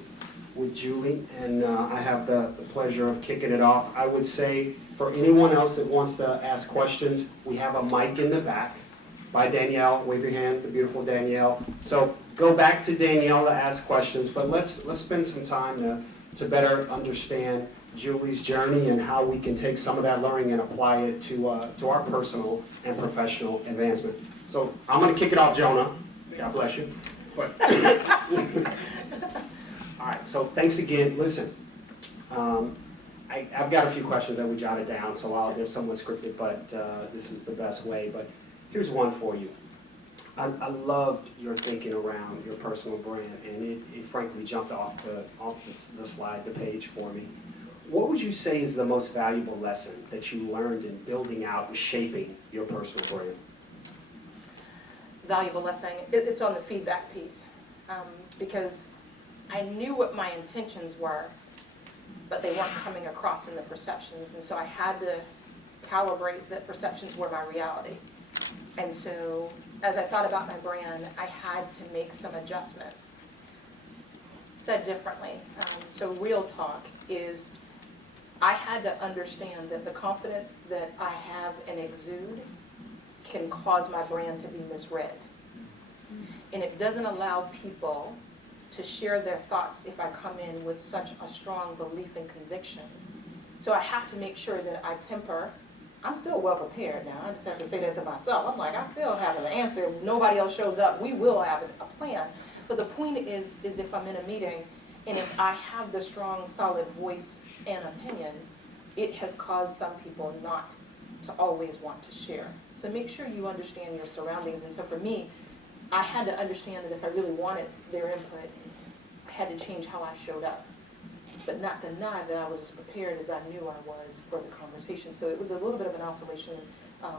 with Julie, and I have the pleasure of kicking it off. I would say for anyone else that wants to ask questions, we have a mic in the back by Danielle. Wave your hand, the beautiful Danielle. So go back to Danielle to ask questions, but let's spend some time to better understand Julie's journey and how we can take some of that learning and apply it to our personal and professional advancement. So I'm going to kick it off, Jonah. God bless you. All right, so thanks again. Listen, I've got a few questions that we jotted down, so they're somewhat scripted, but this is the best way. But here's one for you. I loved your thinking around your personal brand, and it frankly jumped off the slide, the page for me. What would you say is the most valuable lesson that you learned in building out and shaping your personal brand? Valuable lesson, it's on the feedback piece, because I knew what my intentions were, but they weren't coming across in the perceptions, and so I had to calibrate that perceptions were my reality. And so as I thought about my brand, I had to make some adjustments. Said differently, so real talk is I had to understand that the confidence that I have and exude can cause my brand to be misread. And it doesn't allow people to share their thoughts if I come in with such a strong belief and conviction. So I have to make sure that I temper. I'm still well prepared now. I just have to say that to myself. I'm like, I still have an answer. If nobody else shows up, we will have a plan. But the point is if I'm in a meeting and if I have the strong, solid voice and opinion, it has caused some people not to always want to share. So make sure you understand your surroundings. And so for me, I had to understand that if I really wanted their input, I had to change how I showed up. But not deny that I was as prepared as I knew I was for the conversation. So it was a little bit of an oscillation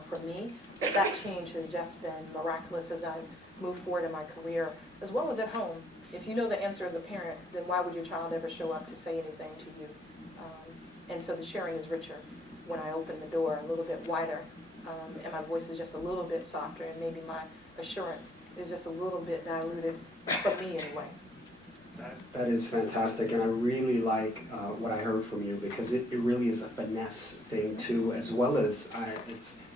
for me. But that change has just been miraculous as I move forward in my career, as well as at home. If you know the answer as a parent, then why would your child ever show up to say anything to you? And so the sharing is richer when I open the door a little bit wider, and my voice is just a little bit softer, and maybe my assurance is just a little bit diluted, for me anyway. That is fantastic, and I really like what I heard from you, because it really is a finesse thing too, as well as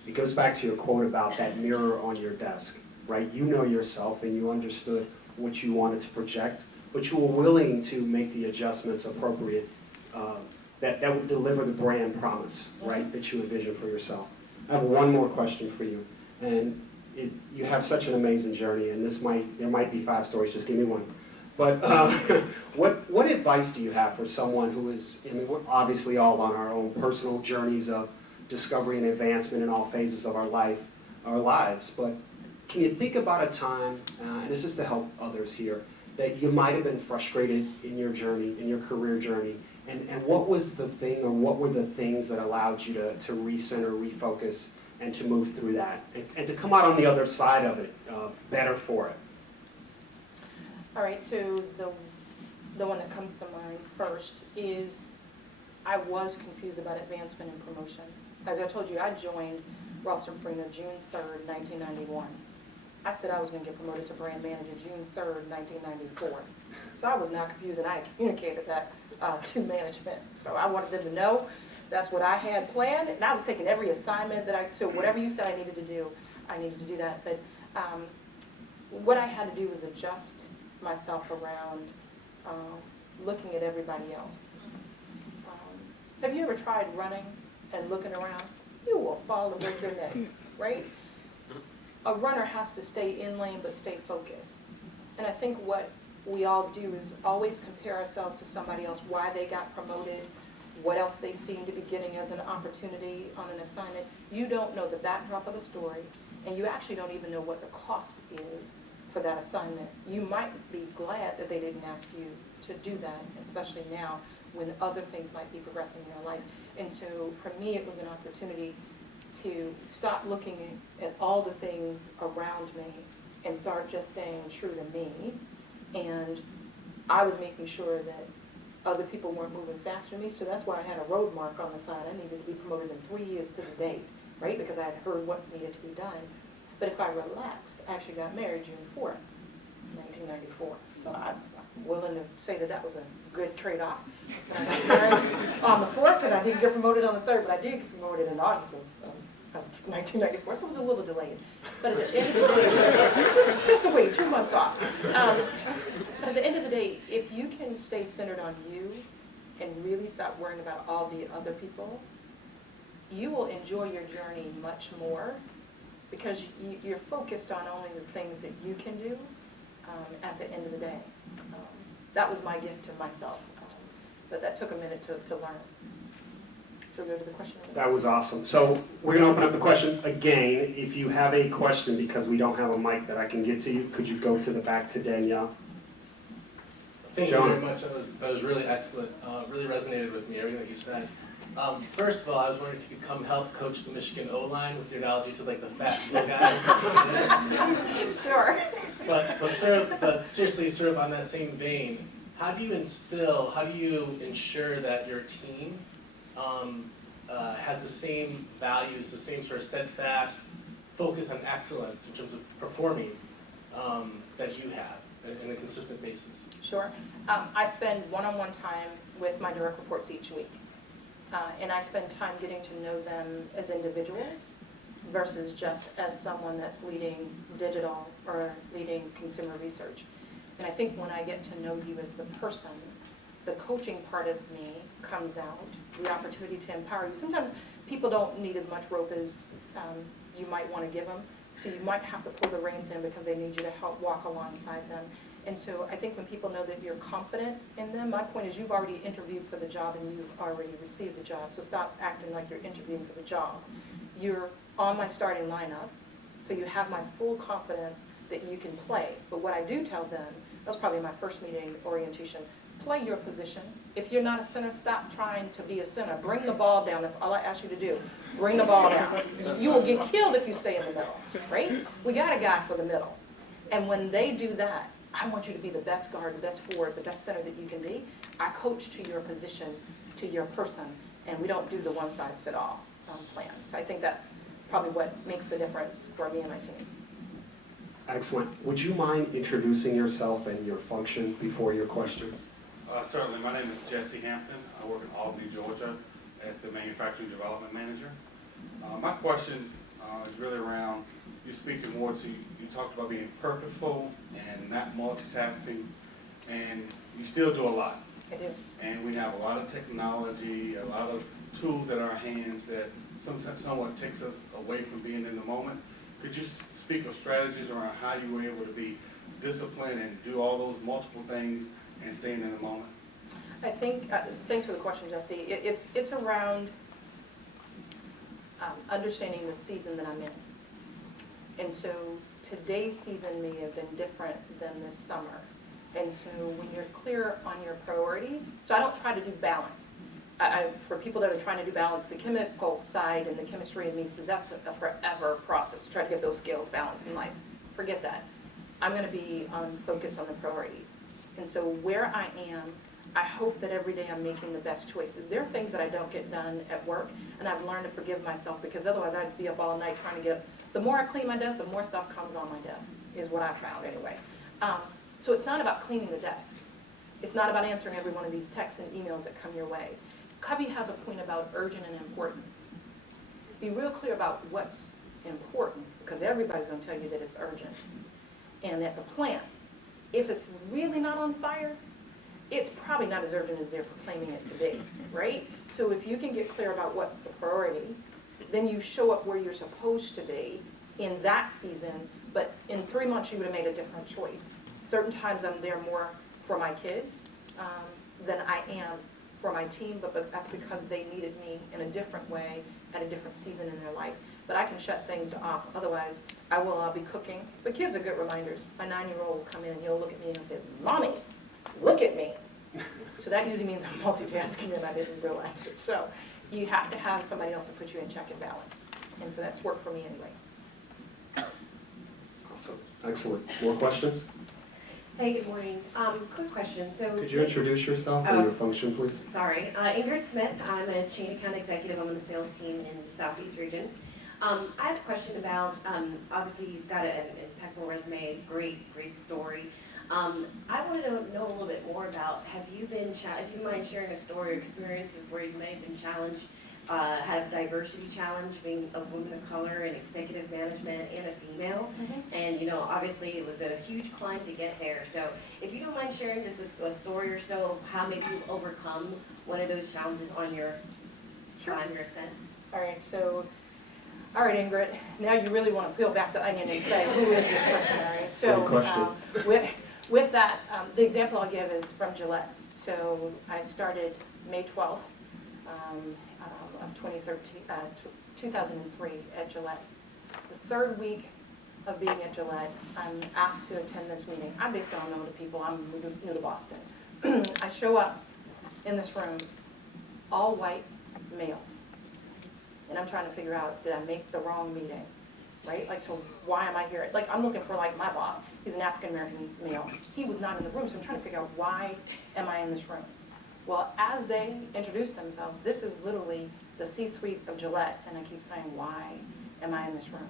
it goes back to your quote about that mirror on your desk, right? You know yourself, and you understood what you wanted to project, but you were willing to make the adjustments appropriate that would deliver the brand promise, right, that you envision for yourself. I have one more question for you, and you have such an amazing journey, and there might be 5 stories, just give me one. But what advice do you have for someone who is, I mean, we're obviously all on our own personal journeys of discovery and advancement in all phases of our lives, but can you think about a time, and this is to help others here, that you might have been frustrated in your journey, in your career journey, and what was the thing, or what were the things that allowed you to recenter, refocus, and to move through that, and to come out on the other side of it better for it? All right, so the one that comes to mind first is I was confused about advancement and promotion. As I told you, I joined Ralston Farina June 3rd, 1991. I said I was going to get promoted to brand manager June 3rd, 1994. So I was not confused, and I communicated that to management. So I wanted them to know that's what I had planned, and I was taking every assignment so whatever you said I needed to do, I needed to do that. But what I had to do was adjust myself around looking at everybody else. Have you ever tried running and looking around? You will fall and break your neck, right? A runner has to stay in lane but stay focused. And I think what we all do is always compare ourselves to somebody else, why they got promoted, what else they seem to be getting as an opportunity on an assignment. You don't know the backdrop of the story, and you actually don't even know what the cost is for that assignment. You might be glad that they didn't ask you to do that, especially now when other things might be progressing in your life. And so for me, it was an opportunity to stop looking at all the things around me and start just staying true to me. And I was making sure that other people weren't moving faster than me, so that's why I had a road mark on the side. I needed to be promoted in 3 years to the date, right? Because I had heard what needed to be done. But if I relaxed, I actually got married June 4th, 1994. So I'm willing to say that that was a good trade-off. And I got married on the 4th, and I didn't get promoted on the 3rd, but I did get promoted in August of 1994, so it was a little delayed. But at the end of the day, just a wait, 2 months off. But at the end of the day, if you can stay centered on you and really stop worrying about all the other people, you will enjoy your journey much more because you're focused on only the things that you can do at the end of the day. That was my gift to myself, but that took a minute to learn. So we'll go to the question. That was awesome. So we're going to open up the questions again. If you have a question, because we don't have a mic that I can get to you, could you go to the back to Danielle? Thank John. you very much. That was really excellent. Really resonated with me, everything that you said. First of all, I was wondering if you could come help coach the Michigan O-line with your analogies of like the fat slow guys. Sure. But seriously, sort of on that same vein, how do you ensure that your team has the same values, the same sort of steadfast focus on excellence in terms of performing that you have on a consistent basis? Sure. I spend one-on-one time with my direct reports each week. And I spend time getting to know them as individuals versus just as someone that's leading digital or leading consumer research. And I think when I get to know you as the person, the coaching part of me comes out, the opportunity to empower you. Sometimes people don't need as much rope as you might want to give them, so you might have to pull the reins in because they need you to help walk alongside them. And so I think when people know that you're confident in them, my point is you've already interviewed for the job and you've already received the job, so stop acting like you're interviewing for the job. You're on my starting lineup, so you have my full confidence that you can play. But what I do tell them, that was probably my first meeting orientation, play your position. If you're not a center, stop trying to be a center. Bring the ball down. That's all I ask you to do. Bring the ball down. You will get killed if you stay in the middle, right? We got a guy for the middle. And when they do that, I want you to be the best guard, the best forward, the best center that you can be. I coach to your position, to your person, and we don't do the one-size-fit-all plan. So I think that's probably what makes the difference for me and my team. Excellent. Would you mind introducing yourself and your function before your question? Certainly. My name is Jesse Hampton. I work in Albany, Georgia as the Manufacturing Development Manager. My question is really around, you speaking more to, you talked about being purposeful and not multitasking, and you still do a lot. I do. And we have a lot of technology, a lot of tools at our hands that sometimes somewhat takes us away from being in the moment. Could you speak of strategies around how you were able to be disciplined and do all those multiple things and staying in the moment? I think, thanks for the question, Jesse. It's around understanding the season that I'm in. And so today's season may have been different than this summer. And so when you're clear on your priorities, so I don't try to do balance. For people that are trying to do balance, the chemical side and the chemistry in me says that's a forever process to try to get those scales balanced in life. Forget that. I'm going to be focused on the priorities. And so where I am, I hope that every day I'm making the best choices. There are things that I don't get done at work, and I've learned to forgive myself because otherwise I'd be up all night trying to get, the more I clean my desk, the more stuff comes on my desk, is what I've found anyway. So it's not about cleaning the desk. It's not about answering every one of these texts and emails that come your way. Covey has a point about urgent and important. Be real clear about what's important, because everybody's going to tell you that it's urgent. And at the plant, if it's really not on fire, it's probably not as urgent as they're proclaiming it to be, right? So if you can get clear about what's the priority, then you show up where you're supposed to be in that season, but in 3 months you would have made a different choice. Certain times I'm there more for my kids than I am for my team, but that's because they needed me in a different way at a different season in their life. But I can shut things off, otherwise I will be cooking. But kids are good reminders. My 9-year-old will come in and he'll look at me and says, "Mommy, look at me." So that usually means I'm multitasking and I didn't realize it. So you have to have somebody else to put you in check and balance. And so that's worked for me anyway. Awesome, excellent. More questions? Hey, good morning. Quick question. So, Could you introduce yourself and your function, please? sorry, Ingrid Smith. I'm a chain account executive. I'm on the sales team in the Southeast region. I have a question about, obviously you've got an impeccable resume, great story. I wanted to know a little bit more about, if you mind sharing a story or experience of where you may have been challenged, had a diversity challenge, being a woman of color in executive management and a female. And, you know, obviously it was a huge climb to get there. So if you don't mind sharing just a story or so of how maybe you've overcome one of those challenges on your ascent. All right, Ingrid, now you really want to peel back the onion and say, who is this person, all right? So, Good question. with that, the example I'll give is from Gillette. So I started May 12th of 2003 at Gillette. The third week of being at Gillette, I'm asked to attend this meeting. I basically don't know the people. I'm new to Boston. I show up in this room, all white males. And I'm trying to figure out, did I make the wrong meeting, right? Like, so why am I here? Like, I'm looking for, like, my boss. He's an African-American male. He was not in the room, so I'm trying to figure out, why am I in this room? Well, as they introduced themselves, this is literally the C-suite of Gillette, and I keep saying, why am I in this room?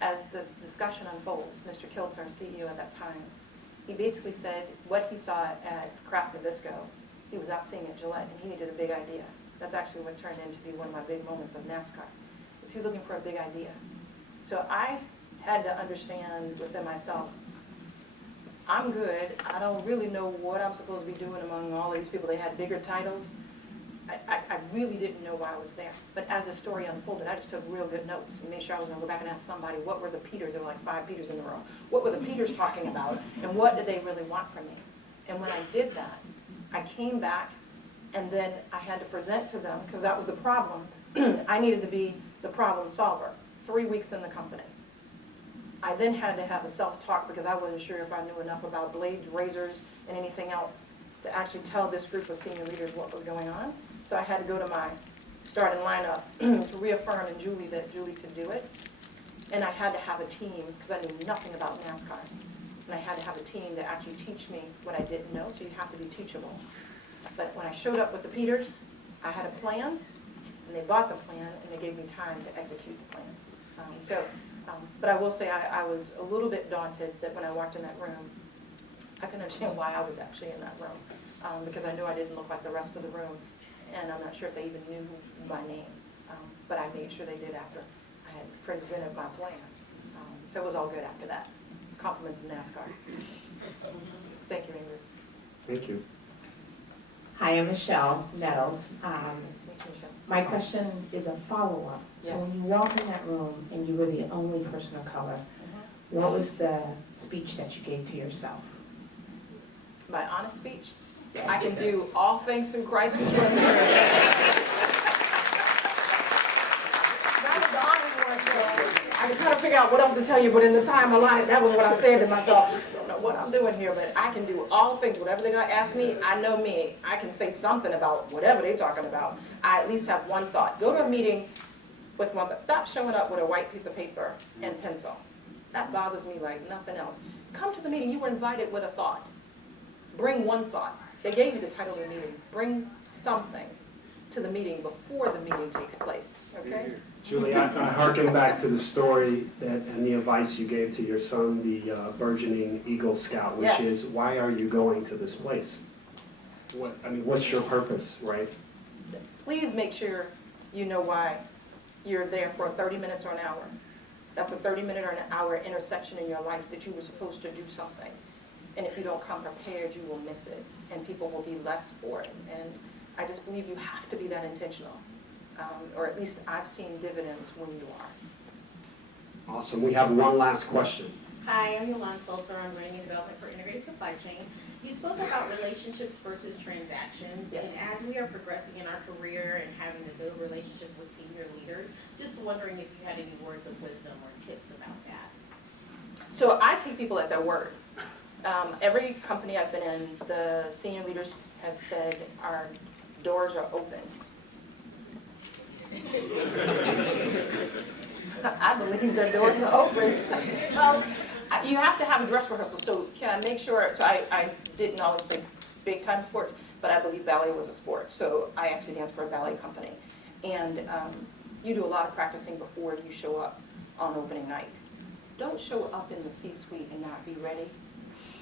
As the discussion unfolds, Mr. Kiltz, our CEO at that time, he basically said what he saw at Kraft Nabisco, he was not seeing at Gillette, and he needed a big idea. That's actually what turned into be one of my big moments of NASCAR, is he was looking for a big idea. So I had to understand within myself, I'm good, I don't really know what I'm supposed to be doing among all these people. They had bigger titles. I really didn't know why I was there. But as the story unfolded, I just took real good notes and made sure I was gonna go back and ask somebody, what were the Peters? There were like 5 Peters in the room. What were the Peters talking about, and what did they really want from me? And when I did that, I came back, and then I had to present to them, because that was the problem. I needed to be the problem solver. 3 weeks in the company. I then had to have a self-talk because I wasn't sure if I knew enough about blades, razors, and anything else to actually tell this group of senior leaders what was going on. So I had to go to my starting lineup to reaffirm in Julie that Julie could do it. And I had to have a team, because I knew nothing about NASCAR. And I had to have a team to actually teach me what I didn't know, so you have to be teachable. But when I showed up with the Peters, I had a plan, and they bought the plan, and they gave me time to execute the plan. But I will say I was a little bit daunted that when I walked in that room, I couldn't understand why I was actually in that room, because I knew I didn't look like the rest of the room, and I'm not sure if they even knew my name. But I made sure they did after I had presented my plan. So it was all good after that. Compliments of NASCAR. Thank you, Ingrid. Thank you. Hi, I'm Michelle Nettles. Nice to meet you, Michelle. My question is a follow-up. So Yes. when you walked in that room and you were the only person of color, what was the speech that you gave to yourself? My honest speech? I can do all things through Christ who strengthens me. That was the honest one, so I was trying to figure out what else to tell you, but in the time allotted, that was what I said to myself. I don't know what I'm doing here, but I can do all things. Whatever they're gonna ask me, I know me. I can say something about whatever they're talking about. I at least have one thought. Go to a meeting with one thought. Stop showing up with a white piece of paper and pencil. That bothers me like nothing else. Come to the meeting. You were invited with a thought. Bring one thought. They gave you the title of the meeting. Bring something to the meeting before the meeting takes place, okay? Julie, I harken back to the story and the advice you gave to your son, the burgeoning Eagle Scout, which Yes. is, why are you going to this place? What's your purpose, right? Please make sure you know why you're there for 30 minutes or an hour. That's a 30-minute or an hour intersection in your life that you were supposed to do something. And if you don't come prepared, you will miss it, and people will be less for it. And I just believe you have to be that intentional, or at least I've seen dividends when you are. Awesome. We have one last question. Hi, I'm Yolanda Sulzer. I'm running in development for integrated supply chain. You spoke about relationships versus transactions. Yes. And as we are progressing in our career and having to build relationships with senior leaders, just wondering if you had any words of wisdom or tips about that. So I take people at their word. Every company I've been in, the senior leaders have said our doors are open. I believe their doors are open. So you have to have a dress rehearsal. So can I make sure, so I didn't always play big time sports, but I believe ballet was a sport. So I actually danced for a ballet company. And you do a lot of practicing before you show up on opening night. Don't show up in the C-suite and not be ready.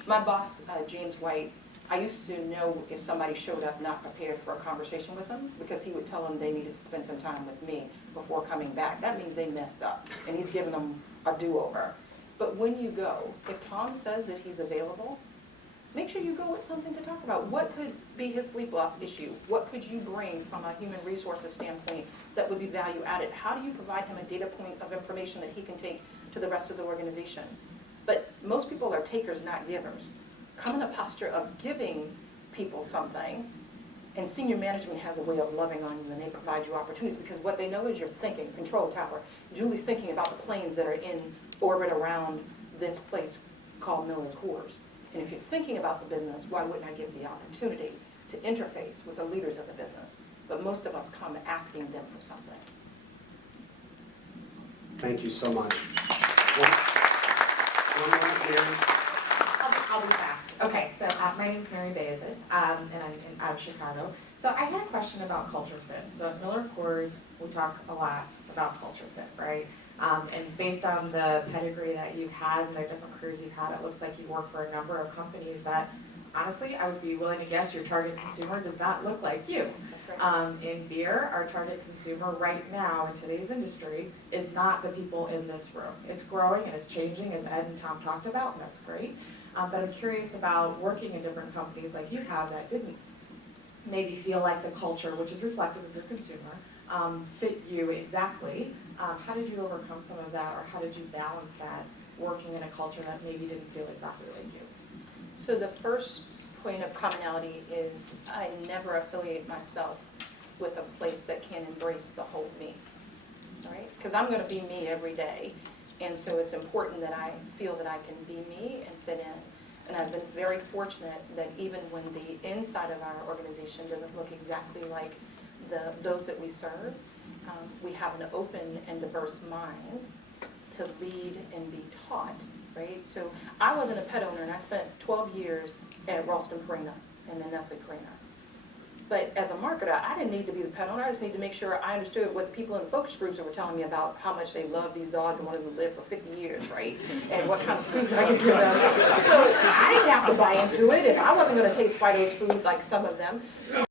My boss, James White, I used to know if somebody showed up not prepared for a conversation with them because he would tell them they needed to spend some time with me before coming back. That means they messed up and he's giving them a do-over. But when you go, if Tom says that he's available, make sure you go with something to talk about. What could be his sleep loss issue? What could you bring from a human resources standpoint that would be value added? How do you provide him a data point of information that he can take to the rest of the organization? But most people are takers, not givers. Come in a posture of giving people something, and senior management has a way of loving on you and they provide you opportunities because what they know is you're thinking, control tower. Julie's thinking about the planes that are in orbit around this place called MillerCoors. And if you're thinking about the business, why wouldn't I give the opportunity to interface with the leaders of the business? But most of us come asking them for something. Thank you so much. One minute, Mary. I'll be fast. Okay, so my name is Mary Bayazid, and I'm out of Chicago. So I had a question about culture fit. So at MillerCoors, we talk a lot about culture fit, right? And based on the pedigree that you've had and the different careers you've had, it looks like you work for a number of companies that, honestly, I would be willing to guess your target consumer does not look like you. That's right. In beer, our target consumer right now in today's industry is not the people in this room. It's growing and it's changing, as Ed and Tom talked about, and that's great. But I'm curious about working in different companies like you have that didn't maybe feel like the culture, which is reflective of your consumer, fit you exactly. How did you overcome some of that, or how did you balance that working in a culture that maybe didn't feel exactly like you? So the first point of commonality is I never affiliate myself with a place that can embrace the whole me, right? Because I'm going to be me every day, and so it's important that I feel that I can be me and fit in. And I've been very fortunate that even when the inside of our organization doesn't look exactly like those that we serve, we have an open and diverse mind to lead and be taught, right? So I wasn't a pet owner, and I spent 12 years at Ralston Purina and then Nestle Purina. But as a marketer, I didn't need to be the pet owner. I just needed to make sure I understood what the people in the focus groups were telling me about how much they love these dogs and wanted to live for 50 years, right? And what kind of food I could give them. So I didn't have to buy into it, and I wasn't going to taste Fido's food like some of them. So